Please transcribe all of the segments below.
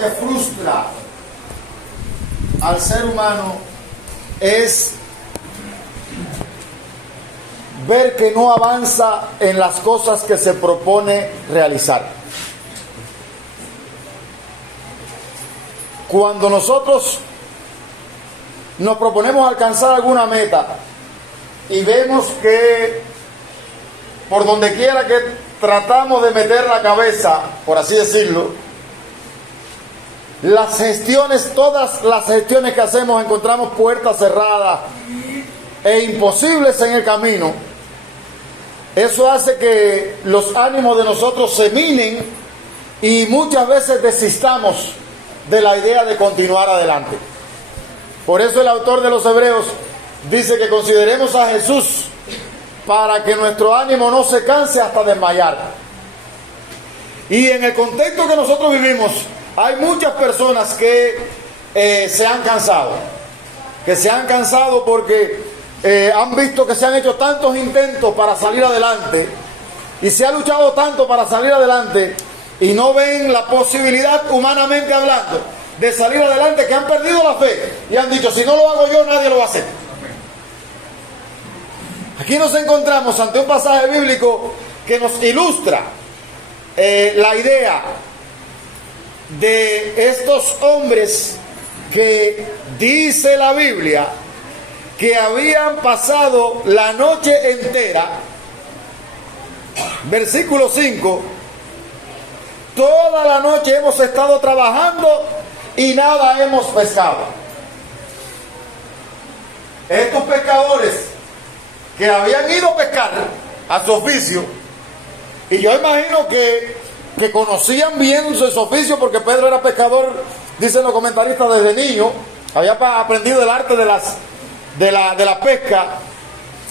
que frustra al ser humano es ver que no avanza en las cosas que se propone realizar. Cuando nosotros nos proponemos alcanzar alguna meta y vemos que por donde quiera que tratamos de meter la cabeza, por así decirlo, las gestiones, todas las gestiones que hacemos, encontramos puertas cerradas e imposibles en el camino. Eso hace que los ánimos de nosotros se minen y muchas veces desistamos de la idea de continuar adelante. Por eso el autor de los Hebreos dice que consideremos a Jesús para que nuestro ánimo no se canse hasta desmayar. Y en el contexto que nosotros vivimos, hay muchas personas que se han cansado porque han visto que se han hecho tantos intentos para salir adelante y se ha luchado tanto para salir adelante y no ven la posibilidad, humanamente hablando, de salir adelante, que han perdido la fe y han dicho: si no lo hago yo, nadie lo va a hacer. Aquí nos encontramos ante un pasaje bíblico que nos ilustra la idea de estos hombres que dice la Biblia que habían pasado la noche entera. Versículo 5: toda la noche hemos estado trabajando y nada hemos pescado. Estos pescadores que habían ido a pescar a su oficio, y yo imagino que conocían bien su oficio, porque Pedro era pescador, dicen los comentaristas, desde niño, había aprendido el arte de la pesca.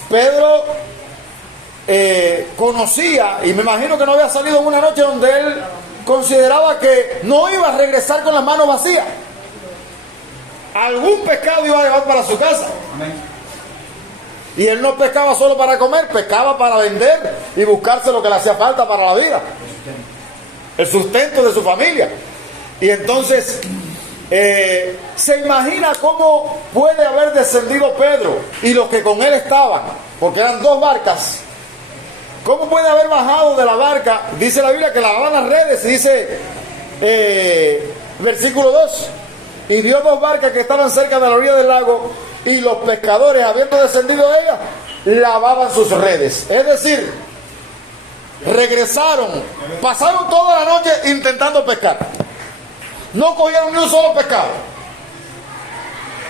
Pedro conocía, y me imagino que no había salido en una noche donde él consideraba que no iba a regresar con las manos vacías. Algún pescado iba a llevar para su casa. Amén. Y él no pescaba solo para comer, pescaba para vender y buscarse lo que le hacía falta para la vida, el sustento de su familia. Y entonces se imagina cómo puede haber descendido Pedro y los que con él estaban, porque eran dos barcas. ¿Cómo puede haber bajado de la barca? Dice la Biblia que lavaban las redes, y dice versículo 2: y vio dos barcas que estaban cerca de la orilla del lago, y los pescadores, habiendo descendido de ellas, lavaban sus redes. Es decir, regresaron, pasaron toda la noche intentando pescar, no cogieron ni un solo pescado,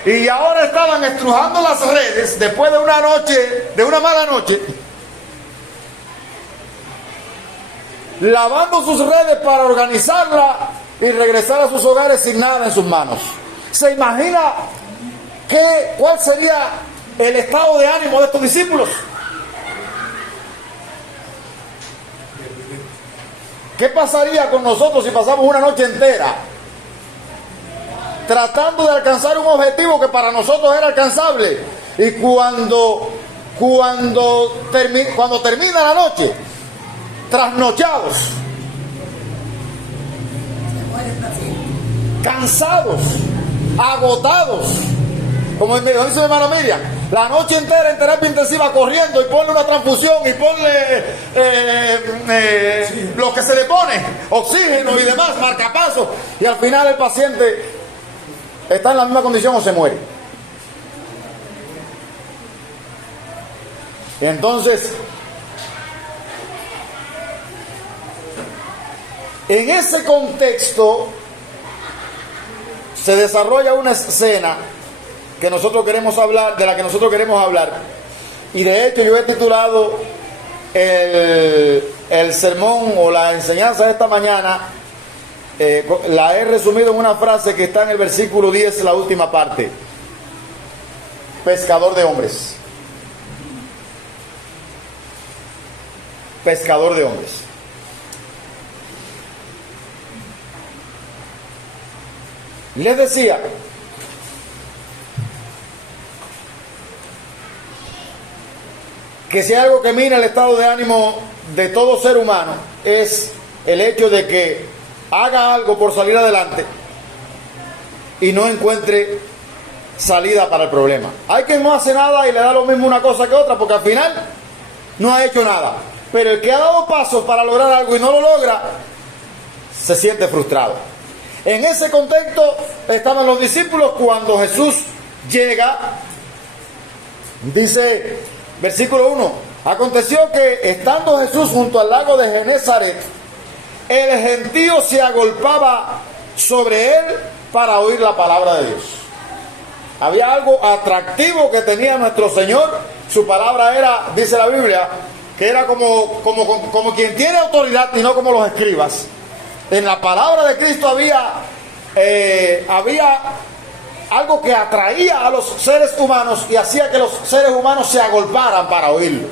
y ahora estaban estrujando las redes después de una noche, de una mala noche, lavando sus redes para organizarla y regresar a sus hogares sin nada en sus manos. ¿Se imagina cuál sería el estado de ánimo de estos discípulos? ¿Qué pasaría con nosotros si pasamos una noche entera tratando de alcanzar un objetivo que para nosotros era alcanzable, y cuando termina la noche, trasnochados, cansados, agotados? Como me dice mi hermana Miriam, la noche entera en terapia intensiva corriendo, y ponle una transfusión, y ponle lo que se le pone, oxígeno y demás, marcapasos, y al final el paciente está en la misma condición o se muere. Y entonces, en ese contexto se desarrolla una escena que nosotros queremos hablar, de la que nosotros queremos hablar. Y de hecho yo he titulado el sermón o la enseñanza de esta mañana, la he resumido en una frase que está en el versículo 10, la última parte: pescador de hombres. Pescador de hombres. Les decía que si hay algo que mina el estado de ánimo de todo ser humano, es el hecho de que haga algo por salir adelante y no encuentre salida para el problema. Hay quien no hace nada y le da lo mismo una cosa que otra, porque al final no ha hecho nada. Pero el que ha dado pasos para lograr algo y no lo logra, se siente frustrado. En ese contexto estaban los discípulos cuando Jesús llega. Dice, versículo 1, aconteció que estando Jesús junto al lago de Genezaret, el gentío se agolpaba sobre él para oír la palabra de Dios. Había algo atractivo que tenía nuestro Señor. Su palabra era, dice la Biblia, que era como quien tiene autoridad y no como los escribas. En la palabra de Cristo había algo que atraía a los seres humanos y hacía que los seres humanos se agolparan para oírlo.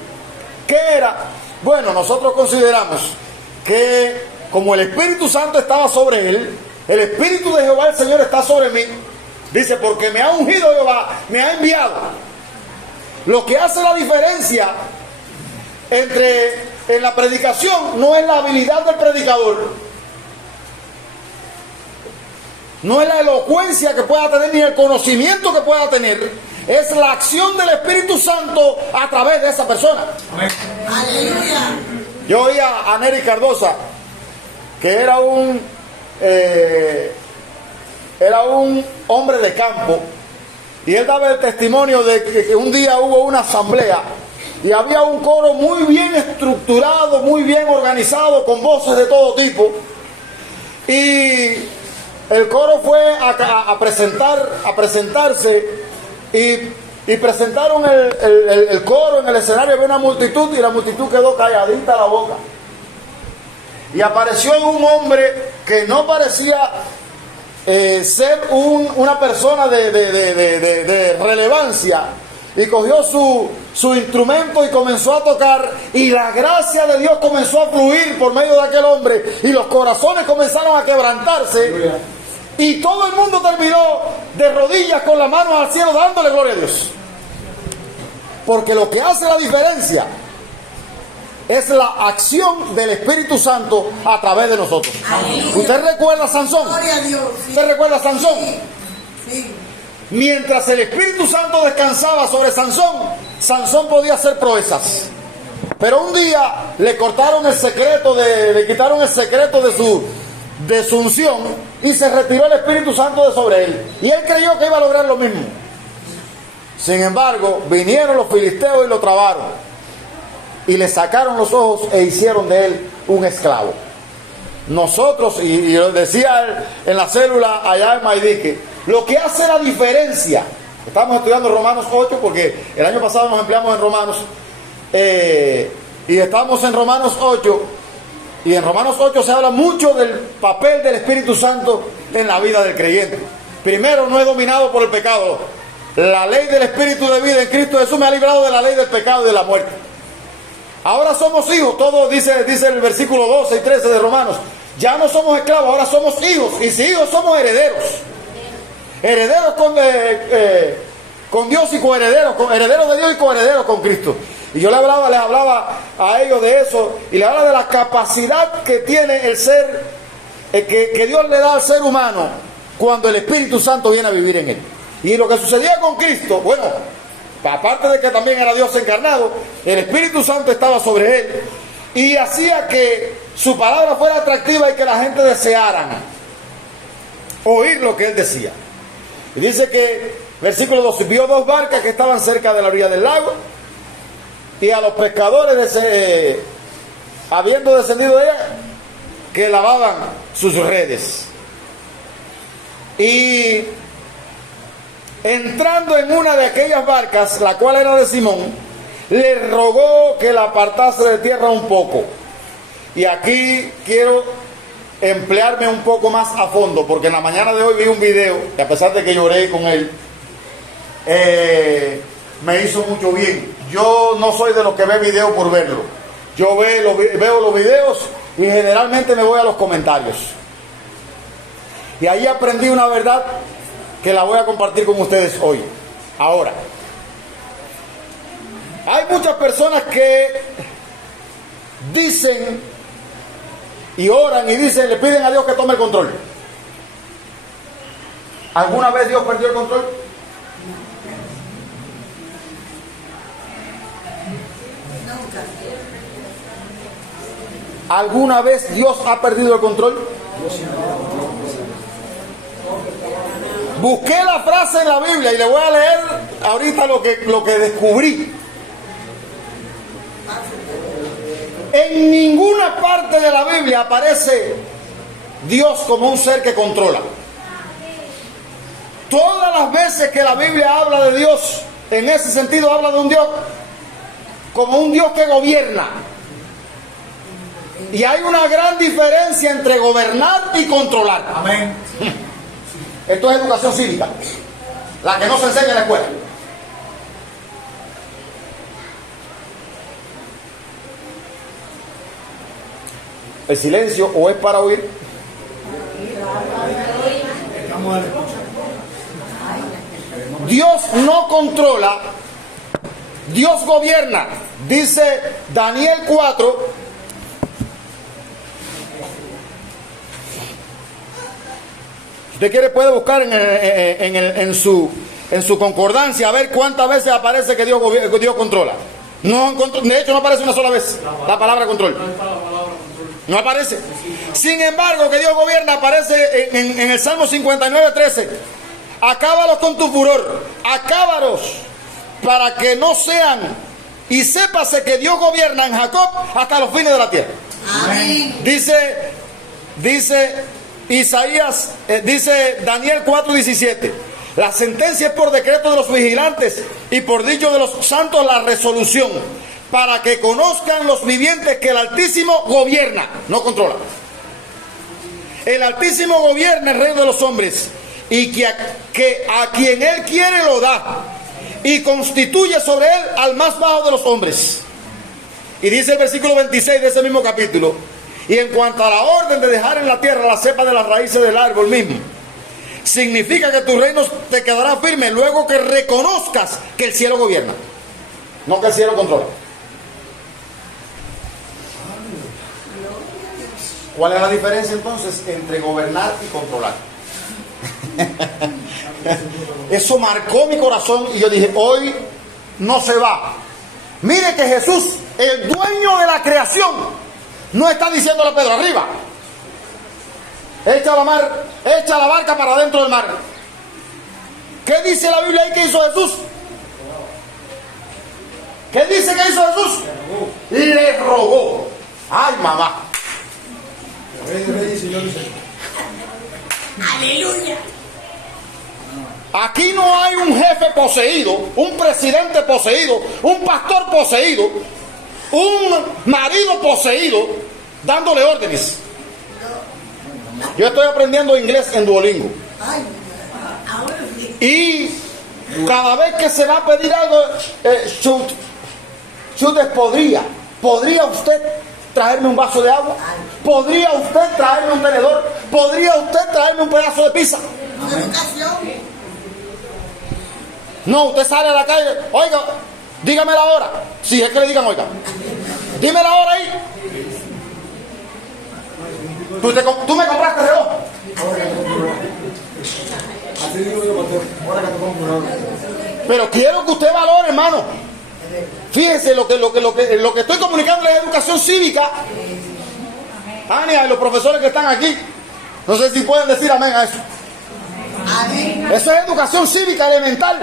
¿Qué era? Bueno, nosotros consideramos que como el Espíritu Santo estaba sobre él, el Espíritu de Jehová el Señor está sobre mí. Dice, porque me ha ungido Jehová, me ha enviado. Lo que hace la diferencia en la predicación no es la habilidad del predicador, no es la elocuencia que pueda tener ni el conocimiento que pueda tener, es la acción del Espíritu Santo a través de esa persona. Aleluya. Yo oía a Nery Cardosa, que era un hombre de campo, y él daba el testimonio de que un día hubo una asamblea y había un coro muy bien estructurado, muy bien organizado, con voces de todo tipo, y el coro fue a presentarse y presentaron el coro en el escenario. Había una multitud y la multitud quedó calladita la boca. Y apareció un hombre que no parecía ser una persona de relevancia, y cogió su instrumento y comenzó a tocar, y la gracia de Dios comenzó a fluir por medio de aquel hombre, y los corazones comenzaron a quebrantarse, y todo el mundo terminó de rodillas con las manos al cielo dándole gloria a Dios. Porque lo que hace la diferencia es la acción del Espíritu Santo a través de nosotros. Aleluya. ¿Usted recuerda a Sansón? Gloria a Dios, sí. ¿Usted recuerda a Sansón? Sí. Sí. Mientras el Espíritu Santo descansaba sobre Sansón, Sansón podía hacer proezas. Pero un día le cortaron el secreto, le quitaron el secreto de su unción, y se retiró el Espíritu Santo de sobre él. Y él creyó que iba a lograr lo mismo. Sin embargo, vinieron los filisteos y lo trabaron, y le sacaron los ojos e hicieron de él un esclavo. Nosotros, y lo decía en la célula allá en Maidique, lo que hace la diferencia, estamos estudiando Romanos 8 porque el año pasado nos empleamos en Romanos, y estamos en Romanos 8, y en Romanos 8 se habla mucho del papel del Espíritu Santo en la vida del creyente. Primero, no es dominado por el pecado. La ley del Espíritu de vida en Cristo Jesús me ha librado de la ley del pecado y de la muerte. Ahora somos hijos, todo dice el versículo 12 y 13 de Romanos. Ya no somos esclavos, ahora somos hijos, y si hijos somos herederos. Herederos con Dios y coherederos, herederos de Dios y coherederos con Cristo. Y yo les hablaba a ellos de eso, y les hablaba de la capacidad que tiene el ser, que Dios le da al ser humano cuando el Espíritu Santo viene a vivir en él. Y lo que sucedía con Cristo, bueno, aparte de que también era Dios encarnado, el Espíritu Santo estaba sobre él y hacía que su palabra fuera atractiva y que la gente deseara oír lo que él decía. Y dice que, versículo 12, vio dos barcas que estaban cerca de la orilla del lago, y a los pescadores habiendo descendido de ella, que lavaban sus redes. Y entrando en una de aquellas barcas, la cual era de Simón, le rogó que la apartase de tierra un poco. Y aquí quiero emplearme un poco más a fondo, porque en la mañana de hoy vi un video, que a pesar de que lloré con él, me hizo mucho bien. Yo no soy de los que ve video por verlo. Yo veo los videos y generalmente me voy a los comentarios. Y ahí aprendí una verdad que la voy a compartir con ustedes hoy. Ahora, hay muchas personas que dicen y oran y dicen, le piden a Dios que tome el control. ¿Alguna vez Dios perdió el control? ¿Alguna vez Dios ha perdido el control? Busqué la frase en la Biblia y le voy a leer ahorita lo que descubrí. En ninguna parte de la Biblia aparece Dios como un ser que controla. Todas las veces que la Biblia habla de Dios, en ese sentido habla de un Dios como un Dios que gobierna. Y hay una gran diferencia entre gobernar y controlar. Amén. Esto es educación cívica, la que no se enseña en la escuela. El silencio o es para oír. Dios no controla, Dios gobierna. Dice Daniel 4. Si usted quiere puede buscar en su concordancia a ver cuántas veces aparece que Dios controla. No, de hecho no aparece una sola vez la palabra control. No aparece. Sin embargo, que Dios gobierna aparece en el Salmo 59:13. Acábalos con tu furor, acábalos para que no sean, y sépase que Dios gobierna en Jacob hasta los fines de la tierra. Amén. Dice Isaías, dice Daniel 4:17. La sentencia es por decreto de los vigilantes y por dicho de los santos la resolución, para que conozcan los vivientes que el Altísimo gobierna, no controla. El Altísimo gobierna el reino de los hombres, y que a quien Él quiere lo da, y constituye sobre Él al más bajo de los hombres. Y dice el versículo 26 de ese mismo capítulo: y en cuanto a la orden de dejar en la tierra la cepa de las raíces del árbol mismo, significa que tu reino te quedará firme luego que reconozcas que el cielo gobierna, no que el cielo controla. ¿Cuál es la diferencia entonces entre gobernar y controlar? Eso marcó mi corazón y yo dije, hoy no se va. Mire que Jesús, el dueño de la creación, no está diciéndole a Pedro, arriba, echa la barca para dentro del mar. ¿Qué dice la Biblia ahí que hizo Jesús? ¿Qué dice que hizo Jesús? Le rogó. Ay, mamá. Aleluya. Aquí no hay un jefe poseído, un presidente poseído, un pastor poseído, un marido poseído dándole órdenes. Yo estoy aprendiendo inglés en Duolingo. Y cada vez que se va a pedir algo, ¿podría usted traerme un vaso de agua? ¿Podría usted traerme un tenedor? ¿Podría usted traerme un pedazo de pizza? No, usted sale a la calle, oiga, dígame la hora. Si es que le digan, oiga, dime la hora ahí. ¿Tú me compraste reloj? Pero quiero que usted valore, hermano. Fíjense lo que estoy comunicando es educación cívica. Ania y los profesores que están aquí, no sé si pueden decir amén a eso. Amén. Eso es educación cívica elemental.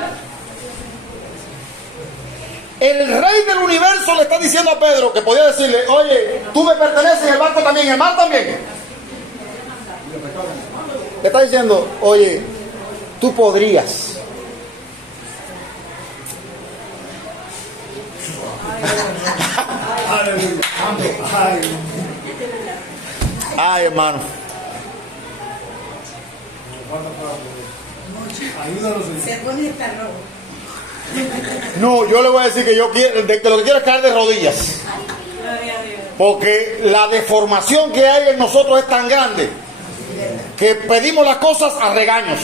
El rey del universo le está diciendo a Pedro, que podía decirle, oye, tú me perteneces, el barco también, el mar también. Le está diciendo, oye, tú podrías. Ay, hermano. Se pone esta ropa. No, yo le voy a decir que yo quiero, lo que quiero es caer de rodillas. Porque la deformación que hay en nosotros es tan grande que pedimos las cosas a regaños.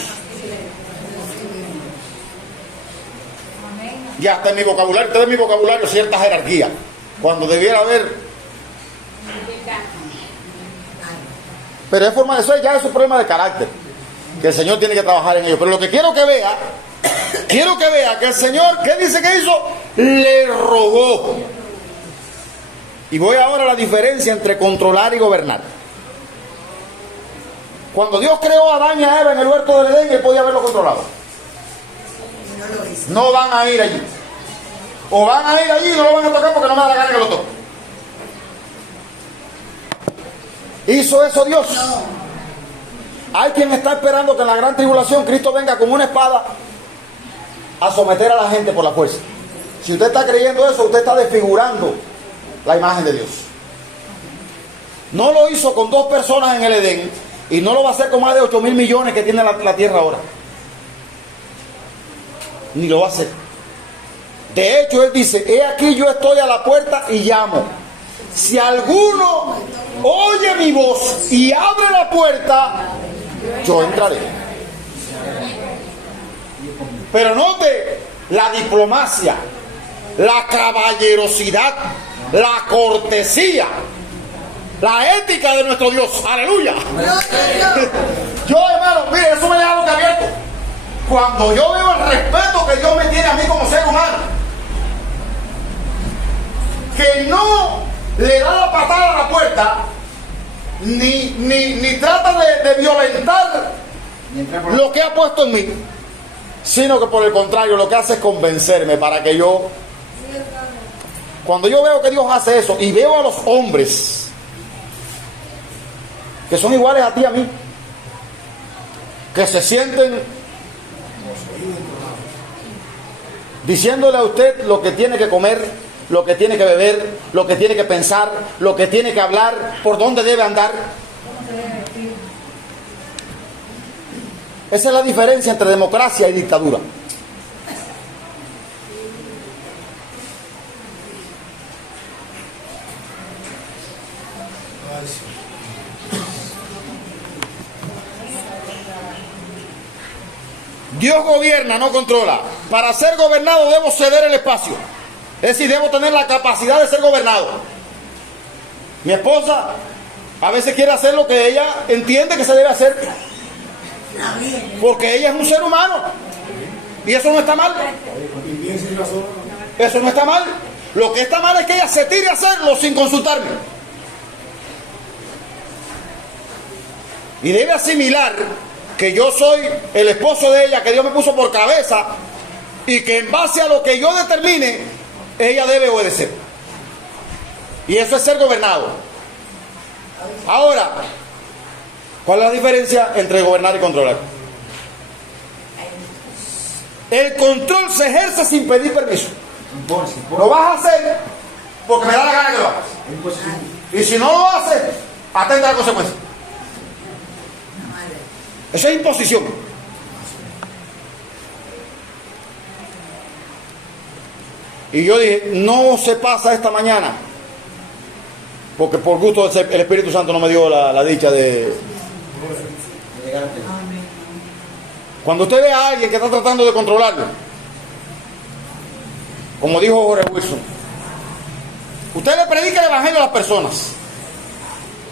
Y hasta en mi vocabulario, todo en mi vocabulario, cierta jerarquía, cuando debiera haber. Pero es forma de eso, ya es un problema de carácter. que el Señor tiene que trabajar en ellos. Pero lo que quiero que vea que el Señor, ¿qué dice que hizo? Le rogó. Y voy ahora a la diferencia entre controlar y gobernar. Cuando Dios creó a Adán y a Eva en el huerto del Edén, Él podía haberlo controlado. No van a ir allí. O van a ir allí y no lo van a tocar porque no me da la gana que lo toque. ¿Hizo eso Dios? Hay quien está esperando que en la gran tribulación Cristo venga con una espada a someter a la gente por la fuerza. Si usted está creyendo eso, usted está desfigurando la imagen de Dios. No lo hizo con 2 personas en el Edén y no lo va a hacer con más de 8.000 millones que tiene la tierra ahora. Ni lo va a hacer. De hecho, Él dice: he aquí yo estoy a la puerta y llamo. Si alguno oye mi voz y abre la puerta, yo entraré. Pero note la diplomacia, la caballerosidad, la cortesía, la ética de nuestro Dios. ¡Aleluya! Yo, hermano, mire, eso me deja boca abierto. Cuando yo veo el respeto que Dios me tiene a mí como ser humano, que no le da la patada a la puerta, ni trata de violentar lo que ha puesto en mí, sino que por el contrario lo que hace es convencerme para que yo, cuando yo veo que Dios hace eso y veo a los hombres que son iguales a ti y a mí, que se sienten diciéndole a usted lo que tiene que comer, lo que tiene que beber, lo que tiene que pensar, lo que tiene que hablar, por dónde debe andar. Esa es la diferencia entre democracia y dictadura. Dios gobierna, no controla. Para ser gobernado debo ceder el espacio. Es decir, debo tener la capacidad de ser gobernado. Mi esposa a veces quiere hacer lo que ella entiende que se debe hacer, porque ella es un ser humano. Y eso no está mal. Eso no está mal. Lo que está mal es que ella se tire a hacerlo sin consultarme. Y debe asimilar que yo soy el esposo de ella, que Dios me puso por cabeza, y que en base a lo que yo determine, ella debe obedecer. Y eso es ser gobernado. Ahora, ¿cuál es la diferencia entre gobernar y controlar? El control se ejerce sin pedir permiso. Lo vas a hacer porque me da la gana que lo hagas. Y si no lo haces, atenta a la consecuencia. Eso es imposición. Y yo dije, no se pasa esta mañana, porque por gusto el Espíritu Santo no me dio la dicha de... Cuando usted ve a alguien que está tratando de controlarlo, como dijo Jorge Wilson, usted le predica el evangelio a las personas.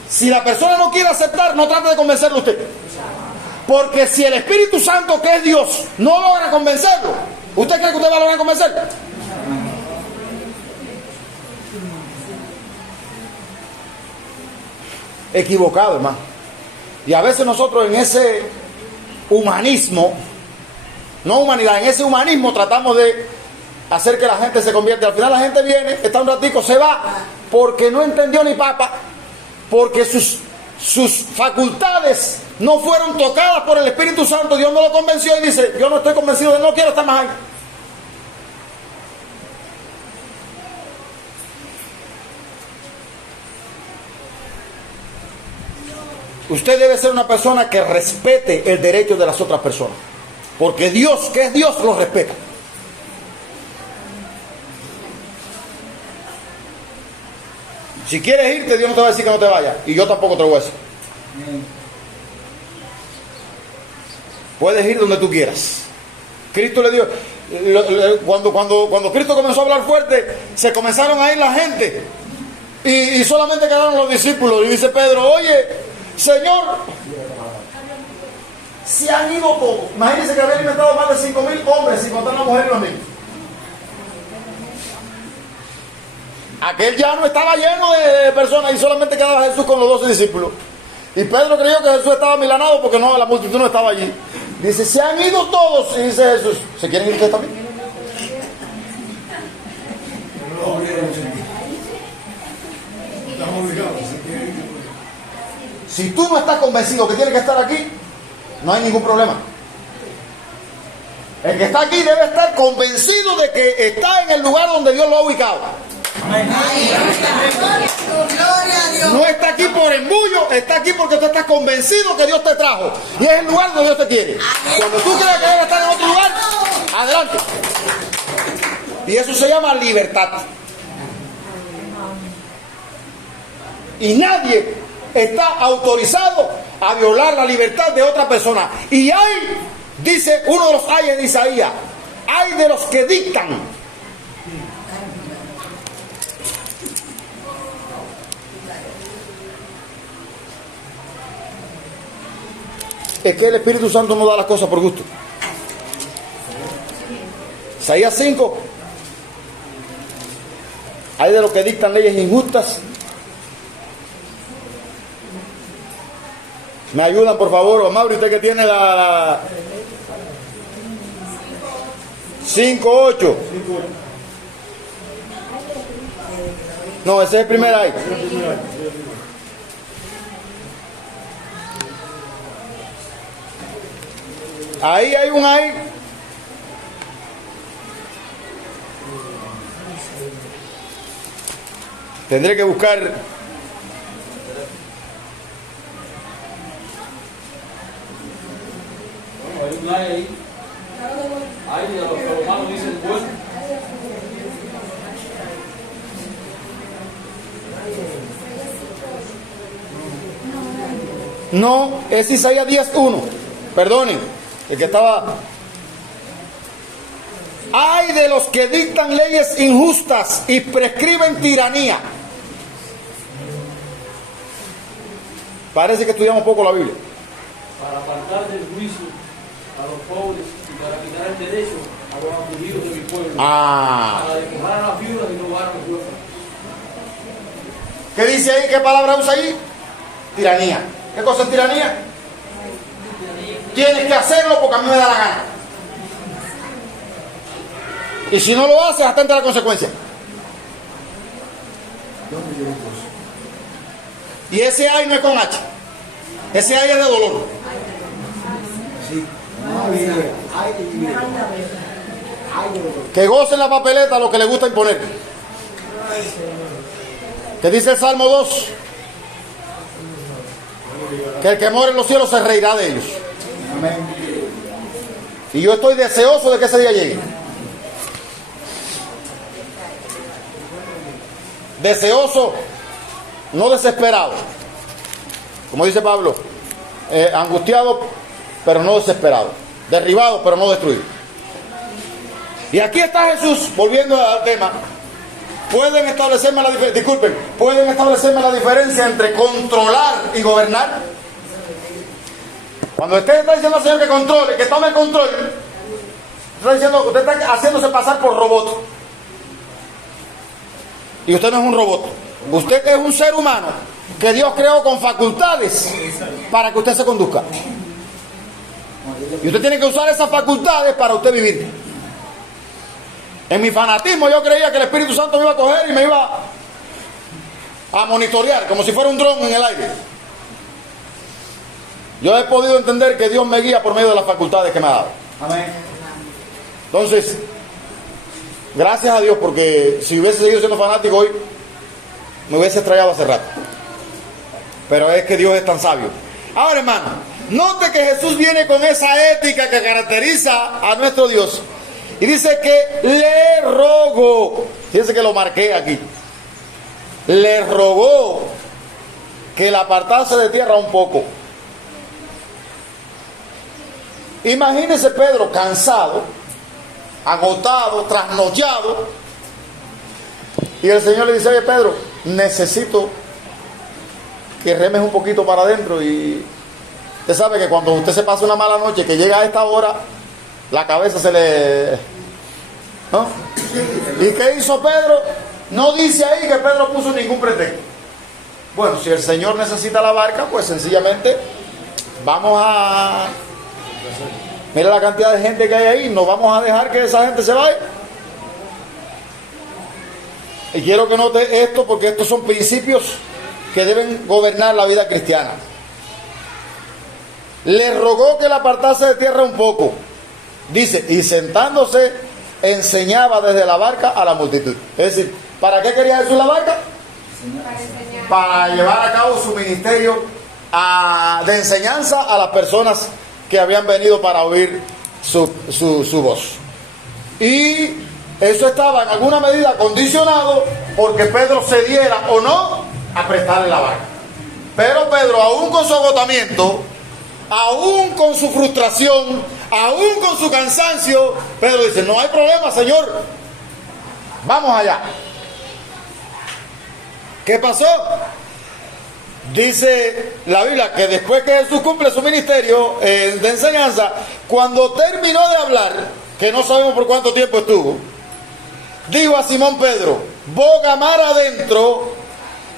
Si la persona no quiere aceptar, no trate de convencerlo a usted. Porque si el Espíritu Santo, que es Dios, no logra convencerlo, ¿usted cree que usted va a lograr convencerlo? Equivocado, hermano. Y a veces nosotros en ese humanismo, no humanidad, en ese humanismo tratamos de hacer que la gente se convierta. Al final la gente viene, está un ratico, se va, porque no entendió ni papa, porque sus facultades no fueron tocadas por el Espíritu Santo. Dios no lo convenció y dice, yo no estoy convencido, no quiero estar más ahí. Usted debe ser una persona que respete el derecho de las otras personas, porque Dios, que es Dios, lo respeta. Si quieres irte, Dios no te va a decir que no te vayas, y yo tampoco te lo voy a decir. Puedes ir donde tú quieras. Cristo le dio, cuando Cristo comenzó a hablar fuerte, se comenzaron a ir la gente, y solamente quedaron los discípulos. Y dice Pedro, oye, Señor, se han ido todos. Imagínense que había alimentado más de 5,000 hombres, sin contar la mujer y los niños. Aquel llano estaba lleno de personas y solamente quedaba Jesús con los 12 discípulos. Y Pedro creyó que Jesús estaba milanado porque no, la multitud no estaba allí. Dice, se han ido todos. Y dice Jesús, ¿se quieren ir ustedes también? Si tú no estás convencido que tienes que estar aquí, no hay ningún problema. El que está aquí debe estar convencido de que está en el lugar donde Dios lo ha ubicado. No está aquí por embullo, está aquí porque tú estás convencido que Dios te trajo. Y es el lugar donde Dios te quiere. Cuando tú crees que debes estar en otro lugar, adelante. Y eso se llama libertad. Y nadie está autorizado a violar la libertad de otra persona. Y hay, dice uno de los ayes de Isaías, hay de los que dictan. Es que el Espíritu Santo no da las cosas por gusto. Isaías 5. Hay de los que dictan leyes injustas. ¿Me ayudan, por favor? Mauri, usted que tiene la 5:8. No, ese es el primer ay. Ahí hay un ay. Tendré que buscar. Hay un ay ahí. Ay, a los romanos dicen bueno. No, es Isaías 10:1. Perdonen, el que estaba. Hay de los que dictan leyes injustas y prescriben tiranía. Parece que estudiamos poco la Biblia. Para apartar del juicio a los pobres y para quitar el derecho a los afligidos de mi pueblo. Para despojar a las viudas y robar a los huérfanos. ¿Qué dice ahí? ¿Qué palabra usa ahí? Tiranía. ¿Qué cosa es tiranía? Tienes que hacerlo porque a mí me da la gana. Y si no lo haces, atenta a la consecuencia. Y ese ay no es con H. Ese ay es de dolor. Que gocen la papeleta lo que les gusta imponer. Que dice el Salmo 2. Que el que mora en los cielos se reirá de ellos. Y yo estoy deseoso de que ese día llegue. Deseoso, no desesperado. Como dice Pablo, angustiado, pero no desesperado. Derribado, pero no destruido. Y aquí está Jesús, volviendo al tema. ¿Pueden establecerme la diferencia entre controlar y gobernar? Cuando usted está diciendo al Señor que controle, que tome el control, usted está haciéndose pasar por robot. Y usted no es un robot. Usted es un ser humano que Dios creó con facultades para que usted se conduzca. Y usted tiene que usar esas facultades para usted vivir. En mi fanatismo yo creía que el Espíritu Santo me iba a coger y me iba a monitorear, como si fuera un dron en el aire. Yo he podido entender que Dios me guía por medio de las facultades que me ha dado. Amén. Entonces, gracias a Dios, porque si hubiese seguido siendo fanático hoy, me hubiese estrellado hace rato. Pero es que Dios es tan sabio. Ahora, hermano, note que Jesús viene con esa ética que caracteriza a nuestro Dios. Y dice que le rogó. Fíjense que lo marqué aquí. Le rogó que la apartase de tierra un poco. Imagínese Pedro cansado, agotado, trasnochado. Y el Señor le dice: oye Pedro, necesito que remes un poquito para adentro y Usted sabe que cuando usted se pasa una mala noche, que llega a esta hora, la cabeza se le... ¿no? ¿Y qué hizo Pedro? No dice ahí que Pedro puso ningún pretexto. Bueno, si el Señor necesita la barca, pues sencillamente vamos a... Mira la cantidad de gente que hay ahí, no vamos a dejar que esa gente se vaya. Y quiero que note esto porque estos son principios que deben gobernar la vida cristiana. Le rogó que la apartase de tierra un poco. Dice, y sentándose enseñaba desde la barca a la multitud. Es decir, ¿para qué quería Jesús la barca? Para llevar a cabo su ministerio de enseñanza a las personas que habían venido para oír su voz. Y eso estaba en alguna medida condicionado porque Pedro cediera o no a prestarle la barca. Pero Pedro, aún con su agotamiento, aún con su frustración, aún con su cansancio, Pedro dice, no hay problema, Señor, vamos allá. ¿Qué pasó? Dice la Biblia que después que Jesús cumple su ministerio de enseñanza, cuando terminó de hablar, que no sabemos por cuánto tiempo estuvo, dijo a Simón Pedro, boga mar adentro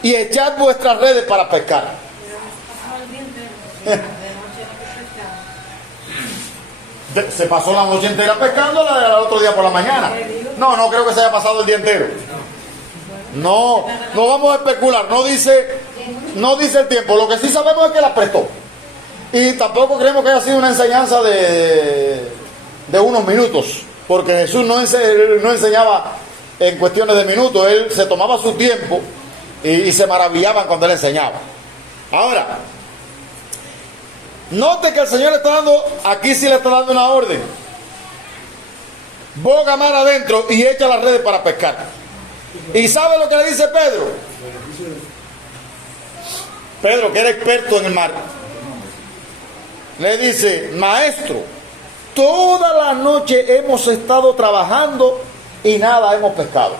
y echad vuestras redes para pescar. Se pasó la noche entera pescando, el otro día por la mañana. No creo que se haya pasado el día entero. No vamos a especular, no dice el tiempo. Lo que sí sabemos es que la prestó. Y tampoco creemos que haya sido una enseñanza de unos minutos, porque Jesús no enseñaba en cuestiones de minutos. Él se tomaba su tiempo y se maravillaban cuando él enseñaba. Ahora, note que el Señor está dando, aquí sí le está dando una orden. Boga mar adentro y echa las redes para pescar. ¿Y sabe lo que le dice Pedro? Pedro, que era experto en el mar, le dice, maestro, toda la noche hemos estado trabajando y nada hemos pescado.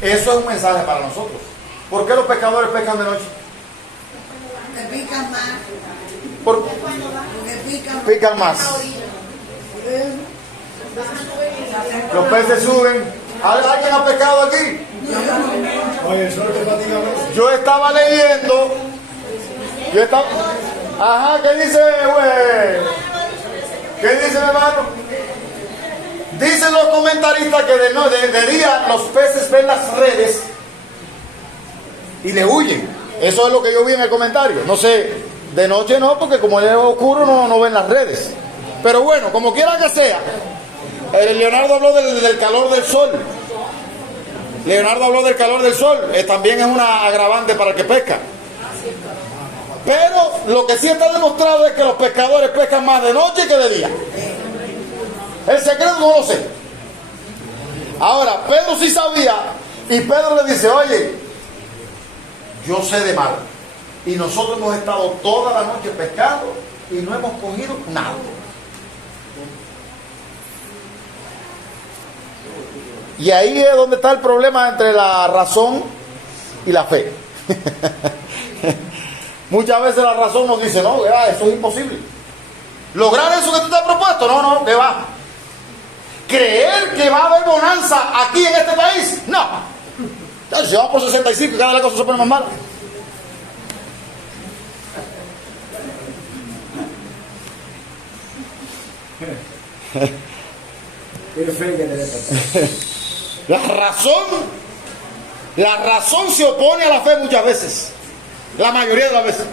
Eso es un mensaje para nosotros. ¿Por qué los pescadores pescan de noche? Porque pican más. Porque pican más. Los peces suben. ¿Alguien ha pescado aquí? Yo estaba leyendo. Ajá, ¿qué dice, güey? ¿Qué dice, mi hermano? Dicen los comentaristas que de día los peces ven las redes y le huyen. Eso es lo que yo vi en el comentario. No sé, de noche no, porque como es oscuro no ven las redes. Pero bueno, como quiera que sea, Leonardo habló del calor del sol. Leonardo habló del calor del sol. También es una agravante para el que pesca. Pero lo que sí está demostrado es que los pescadores pescan más de noche que de día. El secreto no lo sé. Ahora, Pedro sí sabía. Y Pedro le dice, oye, yo sé de mar. Y nosotros hemos estado toda la noche pescando y no hemos cogido nada. Y ahí es donde está el problema entre la razón y la fe. Muchas veces la razón nos dice, no, eso es imposible. ¿Lograr eso que tú te has propuesto? No, que va. ¿Creer que va a haber bonanza aquí en este país? No. Se va por 65 y cada vez la cosa se pone más mala. La razón se opone a la fe muchas veces. La mayoría de las veces.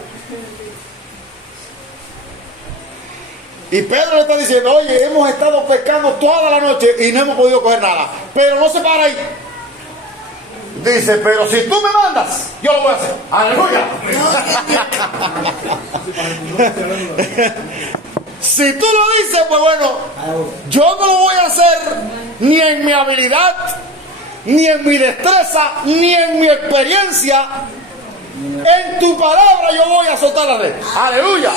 Y Pedro le está diciendo, oye, hemos estado pescando toda la noche y no hemos podido coger nada. Pero no se para ahí. Dice, pero si tú me mandas, yo lo voy a hacer. ¡Aleluya! Si tú lo dices, pues bueno, yo no lo voy a hacer ni en mi habilidad, ni en mi destreza, ni en mi experiencia. En tu palabra yo voy a soltar la red. ¡Aleluya!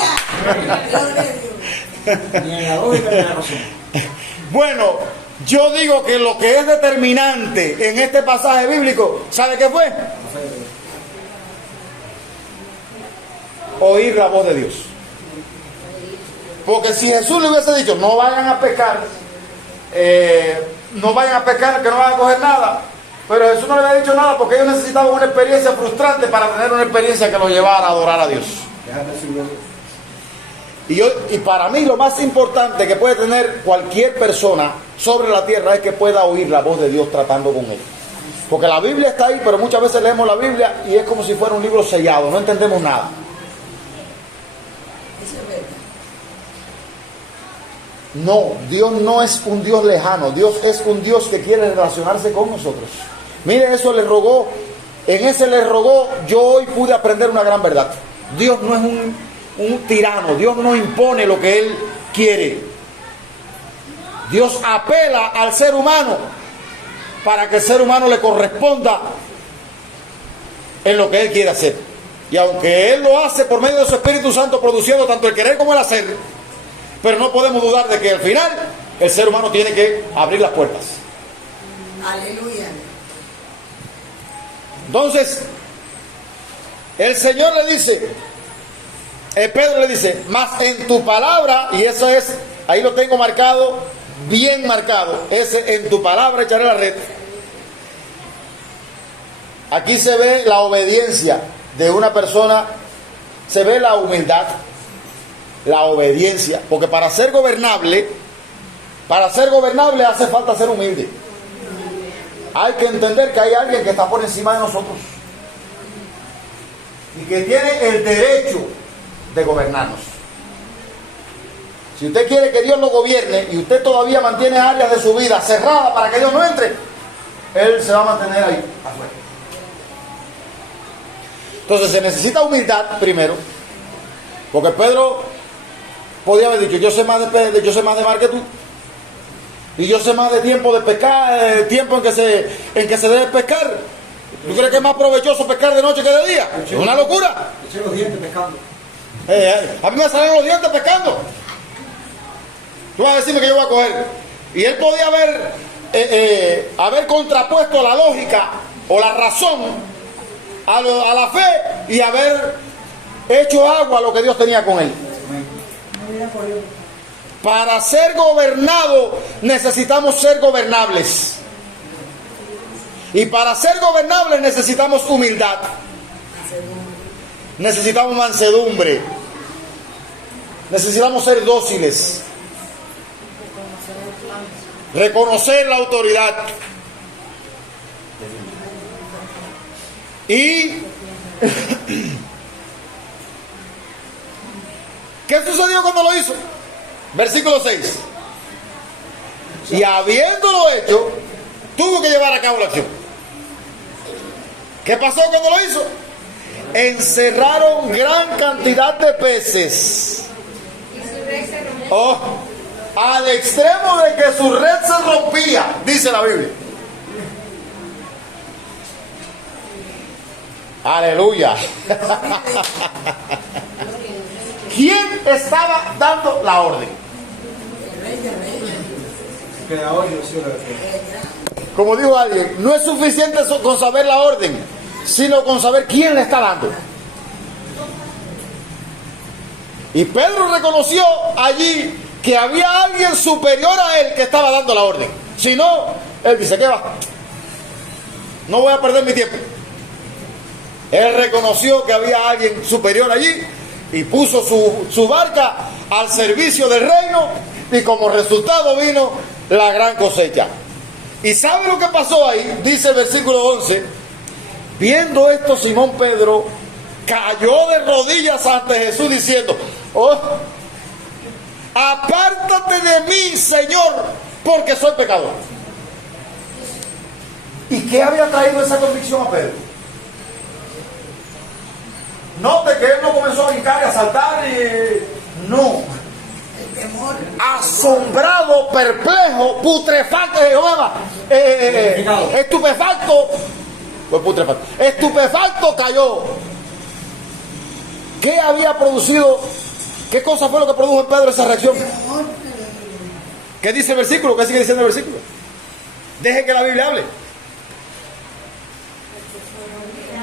Bueno, yo digo que lo que es determinante en este pasaje bíblico, ¿sabe qué fue? oír la voz de Dios. Porque si Jesús le hubiese dicho, no vayan a pecar, no vayan a pecar, que no van a coger nada, pero Jesús no le había dicho nada porque ellos necesitaban una experiencia frustrante para tener una experiencia que los llevara a adorar a Dios. Y para mí lo más importante que puede tener cualquier persona sobre la tierra es que pueda oír la voz de Dios tratando con él. Porque la Biblia está ahí, pero muchas veces leemos la Biblia y es como si fuera un libro sellado, no entendemos nada. Eso es verdad. No, Dios no es un Dios lejano, Dios es un Dios que quiere relacionarse con nosotros. Mire, eso le rogó, en ese le rogó, yo hoy pude aprender una gran verdad. Dios no es un tirano, Dios no impone lo que Él quiere. Dios apela al ser humano para que el ser humano le corresponda en lo que Él quiere hacer. Y aunque Él lo hace por medio de su Espíritu Santo, produciendo tanto el querer como el hacer, pero no podemos dudar de que al final el ser humano tiene que abrir las puertas. Aleluya. Entonces, el Señor le dice, Pedro le dice, mas en tu palabra, y eso es, ahí lo tengo marcado, bien marcado, ese en tu palabra echaré la red. Aquí se ve la obediencia de una persona, se ve la humildad, la obediencia, porque para ser gobernable hace falta ser humilde. Hay que entender que hay alguien que está por encima de nosotros y que tiene el derecho de gobernarnos. Si usted quiere que Dios lo gobierne y usted todavía mantiene áreas de su vida cerradas para que Dios no entre, Él se va a mantener ahí afuera. Entonces se necesita humildad primero, porque Pedro podía haber dicho, yo sé más de mar que tú, y yo sé más de tiempo de pescar, tiempo en que se debe pescar. ¿Tú crees que es más provechoso pescar de noche que de día? Es una locura. Eché los dientes pescando. A mí me salen los dientes pescando. Tú vas a decirme que yo voy a coger. Y él podía haber contrapuesto la lógica o la razón a la fe y haber hecho agua a lo que Dios tenía con él. Para ser gobernado necesitamos ser gobernables. Y para ser gobernables necesitamos humildad. Necesitamos mansedumbre. Necesitamos ser dóciles. Reconocer la autoridad. Y ¿qué sucedió cuando lo hizo? Versículo 6. Y habiéndolo hecho, tuvo que llevar a cabo la acción. ¿Qué pasó cuando lo hizo? Encerraron gran cantidad de peces. Oh, al extremo de que su red se rompía, dice la Biblia. Aleluya. ¿Quién estaba dando la orden? Como dijo alguien, no es suficiente con saber la orden, sino con saber quién le está dando. Y Pedro reconoció allí que había alguien superior a él que estaba dando la orden. Si no, él dice, ¿qué va? No voy a perder mi tiempo. Él reconoció que había alguien superior allí y puso su barca al servicio del reino, y como resultado vino la gran cosecha. ¿Y sabe lo que pasó ahí? Dice el versículo 11. Viendo esto, Simón Pedro cayó de rodillas ante Jesús diciendo, oh, apártate de mí, Señor, porque soy pecador. ¿Y qué había traído esa convicción a Pedro? Note que él no comenzó a brincar y a saltar y... no. El temor. Asombrado, perplejo, putrefacto, estupefacto, pues putrefacto, estupefacto cayó. ¿Qué había producido? ¿Qué cosa fue lo que produjo en Pedro esa reacción? ¿Qué dice el versículo? ¿Qué sigue diciendo el versículo? Deje que la Biblia hable.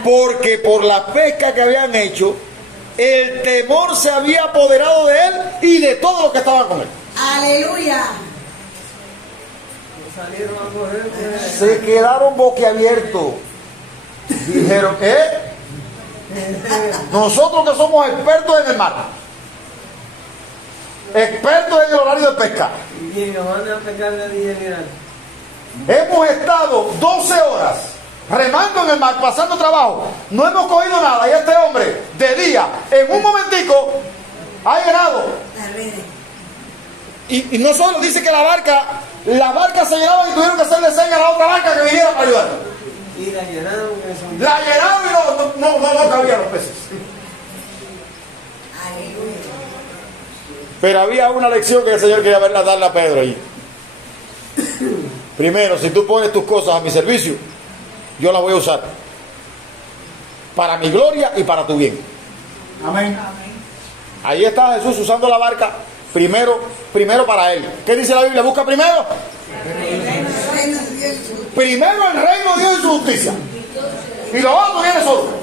Porque por la pesca que habían hecho, el temor se había apoderado de él y de todos los que estaban con él. Aleluya. Se quedaron boquiabiertos. Dijeron, nosotros que somos expertos en el mar, expertos en el horario de pesca, hemos estado 12 horas remando en el mar, pasando trabajo, no hemos cogido nada, y este hombre de día, en un momentico, ha llenado. Y no solo dice que la barca se llenaba y tuvieron que hacerle señas a la otra barca que viniera para ayudar. Y la llenaron y no cabían los peces. Pero había una lección que el Señor quería darle a Pedro ahí. Primero, si tú pones tus cosas a mi servicio, yo las voy a usar para mi gloria y para tu bien. Amén. Ahí está Jesús usando la barca primero para él. ¿Qué dice la Biblia? Busca primero el reino de Dios y su justicia, y lo otro viene solo.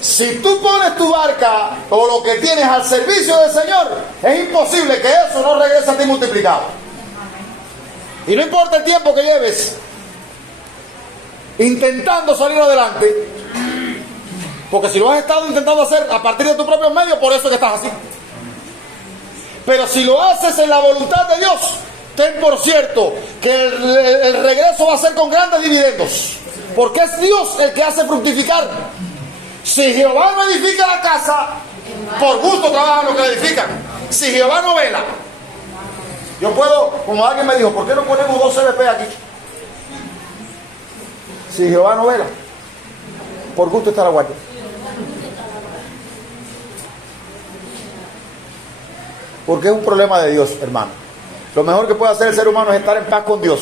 Si tú pones tu barca o lo que tienes al servicio del Señor, es imposible que eso no regrese a ti multiplicado. Y no importa el tiempo que lleves intentando salir adelante, porque si lo has estado intentando hacer a partir de tus propios medios, por eso es que estás así. Pero si lo haces en la voluntad de Dios, ten por cierto que el regreso va a ser con grandes dividendos, porque es Dios el que hace fructificar. Si Jehová no edifica la casa, por gusto trabajan los que la edifican. Si Jehová no vela, yo puedo, como alguien me dijo, ¿por qué no ponemos 2 CBP aquí? Si Jehová no vela, por gusto está la guardia. Porque es un problema de Dios, hermano. Lo mejor que puede hacer el ser humano es estar en paz con Dios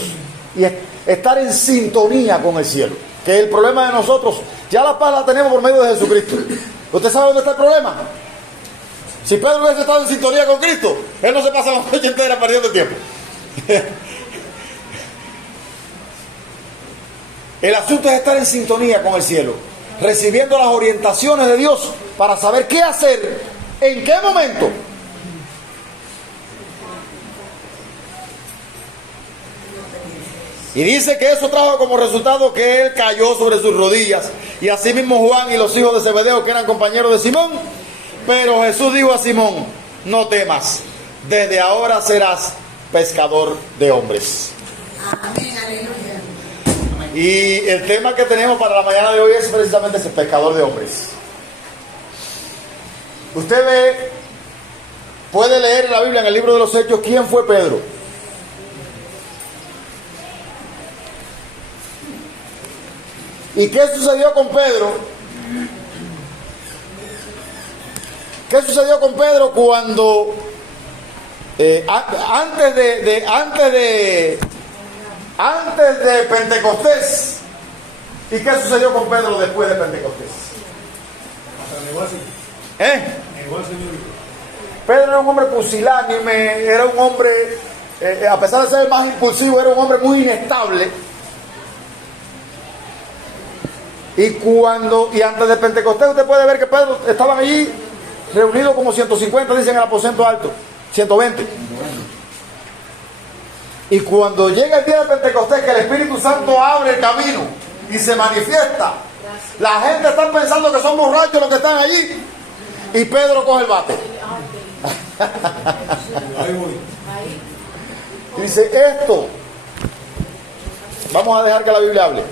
y estar en sintonía con el cielo. Que el problema de nosotros, ya la paz la tenemos por medio de Jesucristo. ¿Usted sabe dónde está el problema? Si Pedro hubiese estado en sintonía con Cristo, él no se pasa la noche entera perdiendo tiempo. El asunto es estar en sintonía con el cielo, recibiendo las orientaciones de Dios para saber qué hacer, en qué momento. Y dice que eso trajo como resultado que él cayó sobre sus rodillas. Y así mismo Juan y los hijos de Zebedeo, que eran compañeros de Simón. Pero Jesús dijo a Simón, no temas, desde ahora serás pescador de hombres. Amén, aleluya. Y el tema que tenemos para la mañana de hoy es precisamente ese, pescador de hombres. Usted puede leer en la Biblia, en el libro de los Hechos, quién fue Pedro. ¿Y qué sucedió con Pedro? ¿Qué sucedió con Pedro cuando antes de Pentecostés? ¿Y qué sucedió con Pedro después de Pentecostés? Pedro era un hombre pusilánime, era un hombre, a pesar de ser el más impulsivo, era un hombre muy inestable. Y antes de Pentecostés usted puede ver que Pedro estaban allí reunidos como 150, dicen en el aposento alto, 120. Y cuando llega el día de Pentecostés, que el Espíritu Santo abre el camino y se manifiesta, la gente está pensando que son borrachos los que están allí, y Pedro coge el bate. Dice esto, vamos a dejar que la Biblia hable.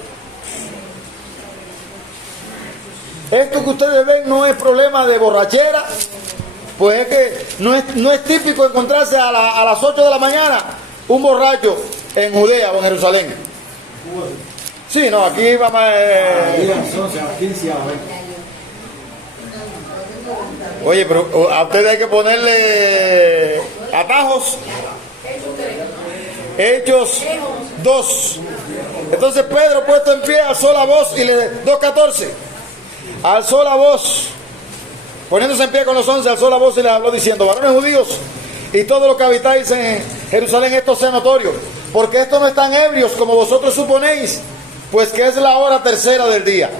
Esto que ustedes ven no es problema de borrachera, pues es que no es típico encontrarse a las 8 de la mañana un borracho en Judea o en Jerusalén. Sí, no, aquí vamos Oye, pero a ustedes hay que ponerle atajos. Hechos 2. Entonces Pedro, puesto en pie, alzó la voz y 2:14. Alzó la voz, poniéndose en pie con los 11, alzó la voz y les habló diciendo: varones judíos y todos los que habitáis en Jerusalén, esto sea notorio, porque estos no están ebrios como vosotros suponéis, pues que es la hora tercera del día.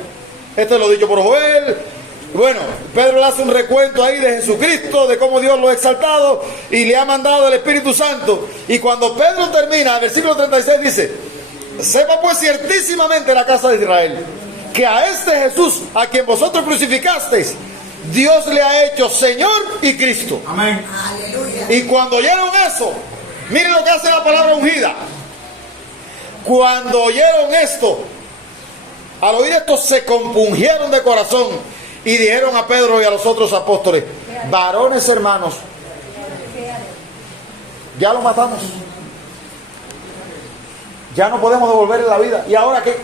Esto es lo dicho por Joel. Bueno, Pedro le hace un recuento ahí de Jesucristo, de cómo Dios lo ha exaltado y le ha mandado el Espíritu Santo. Y cuando Pedro termina, el versículo 36 dice: sepa pues ciertísimamente la casa de Israel, que a este Jesús, a quien vosotros crucificasteis, Dios le ha hecho Señor y Cristo. Amén. Aleluya. Y cuando oyeron eso, miren lo que hace la palabra ungida. Cuando oyeron esto, al oír esto se compungieron de corazón y dijeron a Pedro y a los otros apóstoles: varones hermanos, ya lo matamos, ya no podemos devolverle la vida, ¿y ahora qué?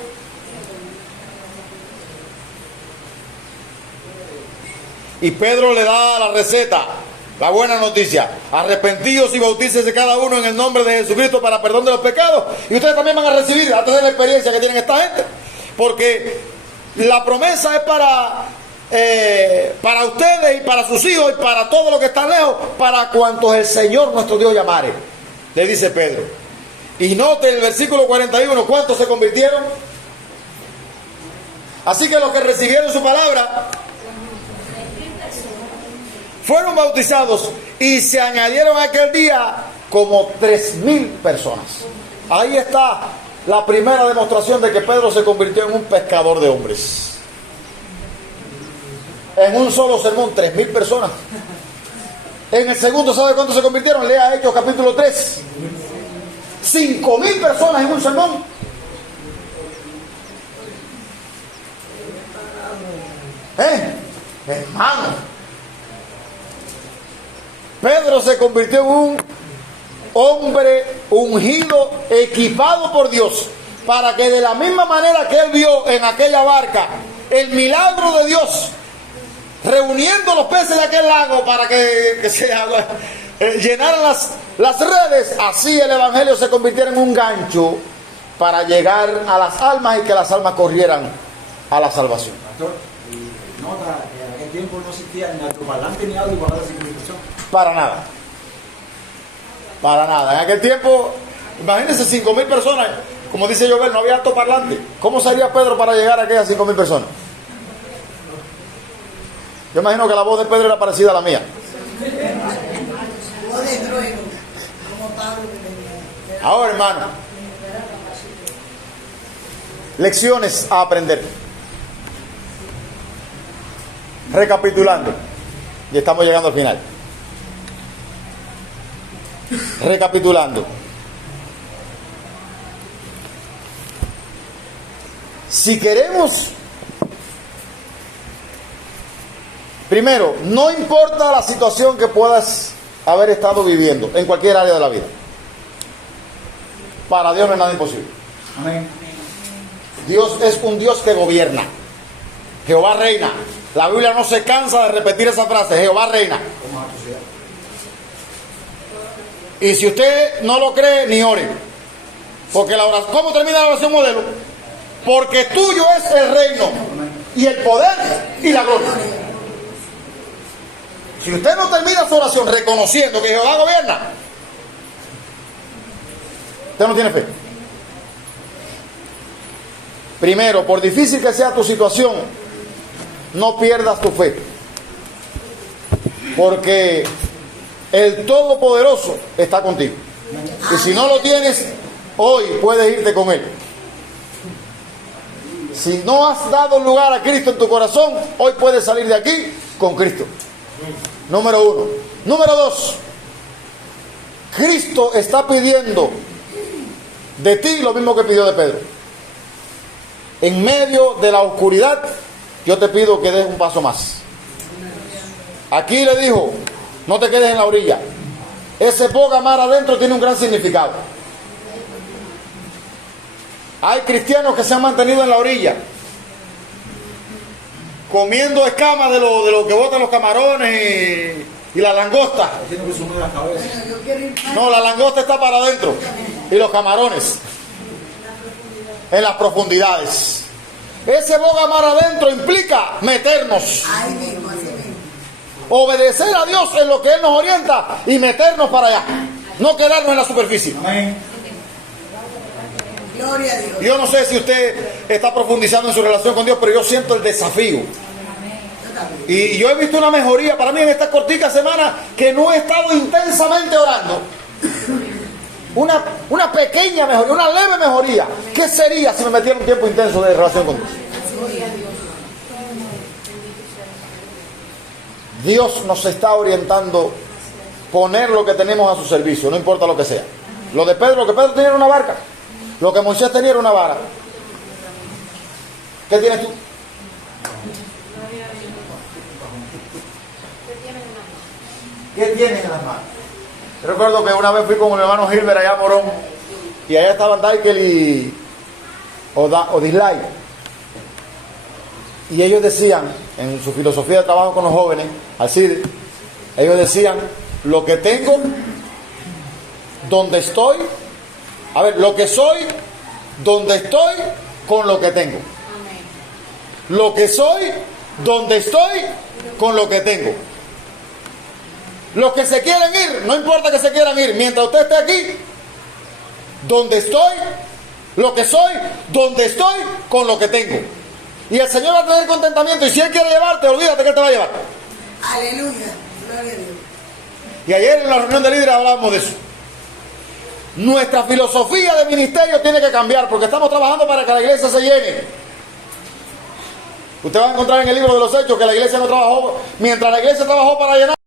Y Pedro le da la receta, la buena noticia: arrepentíos y bautícese cada uno en el nombre de Jesucristo para perdón de los pecados, y ustedes también van a recibir, a tener la experiencia que tienen esta gente, porque la promesa es para ustedes y para sus hijos y para todos los que están lejos, para cuantos el Señor nuestro Dios llamare, le dice Pedro. Y note el versículo 41, ¿cuántos se convirtieron? Así que los que recibieron su palabra fueron bautizados, y se añadieron aquel día como 3,000 personas. Ahí está la primera demostración de que Pedro se convirtió en un pescador de hombres. En un solo sermón, 3,000 personas. En el segundo, ¿sabe cuántos se convirtieron? Lea Hechos capítulo 3. 5,000 personas en un sermón. Hermano, Pedro se convirtió en un hombre ungido, equipado por Dios, para que de la misma manera que él vio en aquella barca el milagro de Dios, reuniendo los peces de aquel lago para que se llenaran las redes, así el evangelio se convirtiera en un gancho para llegar a las almas y que las almas corrieran a la salvación. Pastor, y nota que en aquel tiempo no existía ni altoparlante ni audio para la sincronización. Para nada. Para nada. En aquel tiempo, imagínense 5,000 personas. Como dice Jovel, no había altoparlante. ¿Cómo sería Pedro para llegar a aquellas 5,000 personas? Yo imagino que la voz de Pedro era parecida a la mía. Voz de trueno, como Pablo. Ahora, hermano, lecciones a aprender. Recapitulando, y estamos llegando al final. Recapitulando, si queremos, primero, no importa la situación que puedas haber estado viviendo en cualquier área de la vida, para Dios no es nada imposible. Amén. Dios es un Dios que gobierna. Jehová reina. La Biblia no se cansa de repetir esa frase: Jehová reina. Como la sociedad. Y si usted no lo cree, ni ore. Porque la oración, ¿cómo termina la oración modelo? Porque tuyo es el reino, y el poder, y la gloria. Si usted no termina su oración reconociendo que Jehová gobierna, usted no tiene fe. Primero, por difícil que sea tu situación, no pierdas tu fe. Porque el Todopoderoso está contigo. Y si no lo tienes, hoy puedes irte con Él. Si no has dado lugar a Cristo en tu corazón, hoy puedes salir de aquí con Cristo. Número 1. Número 2. Cristo está pidiendo de ti lo mismo que pidió de Pedro. En medio de la oscuridad, yo te pido que des un paso más. Aquí le dijo: no te quedes en la orilla. Ese boga mar adentro tiene un gran significado. Hay cristianos que se han mantenido en la orilla, comiendo escamas de lo que botan los camarones y la langosta. Tiene que sumir la cabeza. No, la langosta está para adentro, y los camarones en las profundidades. Ese boga mar adentro implica meternos, Ahí mismo, así mismo. obedecer a Dios en lo que Él nos orienta y meternos para allá, no quedarnos en la superficie. Amén. Gloria a Dios. Yo no sé si usted está profundizando en su relación con Dios, pero yo siento el desafío. Yo también. Y yo he visto una mejoría para mí en esta cortica semana que no he estado intensamente orando. Una pequeña mejoría, una leve mejoría. ¿Qué sería si me metiera un tiempo intenso de relación con Dios? Dios nos está orientando poner lo que tenemos a su servicio, no importa lo que sea. Lo que Pedro tenía era una barca. Lo que Moisés tenía era una vara. ¿Qué tienes tú? ¿Qué tienes en las manos? Yo recuerdo que una vez fui con mi hermano Gilbert allá a Morón, y allá estaban Daikel y Odislay. Y ellos decían, en su filosofía de trabajo con los jóvenes, así, ellos decían, lo que tengo, donde estoy, a ver, lo que soy, donde estoy, con lo que tengo. Lo que soy, donde estoy, con lo que tengo. Los que se quieren ir, no importa que se quieran ir, mientras usted esté aquí, donde estoy, lo que soy, donde estoy, con lo que tengo. Y el Señor va a tener contentamiento, y si Él quiere llevarte, olvídate que Él te va a llevar. Aleluya. Gloria a Dios. Y ayer en la reunión de líderes hablábamos de eso. Nuestra filosofía de ministerio tiene que cambiar, porque estamos trabajando para que la iglesia se llene. Usted va a encontrar en el libro de los Hechos que la iglesia no trabajó, mientras la iglesia trabajó para llenar.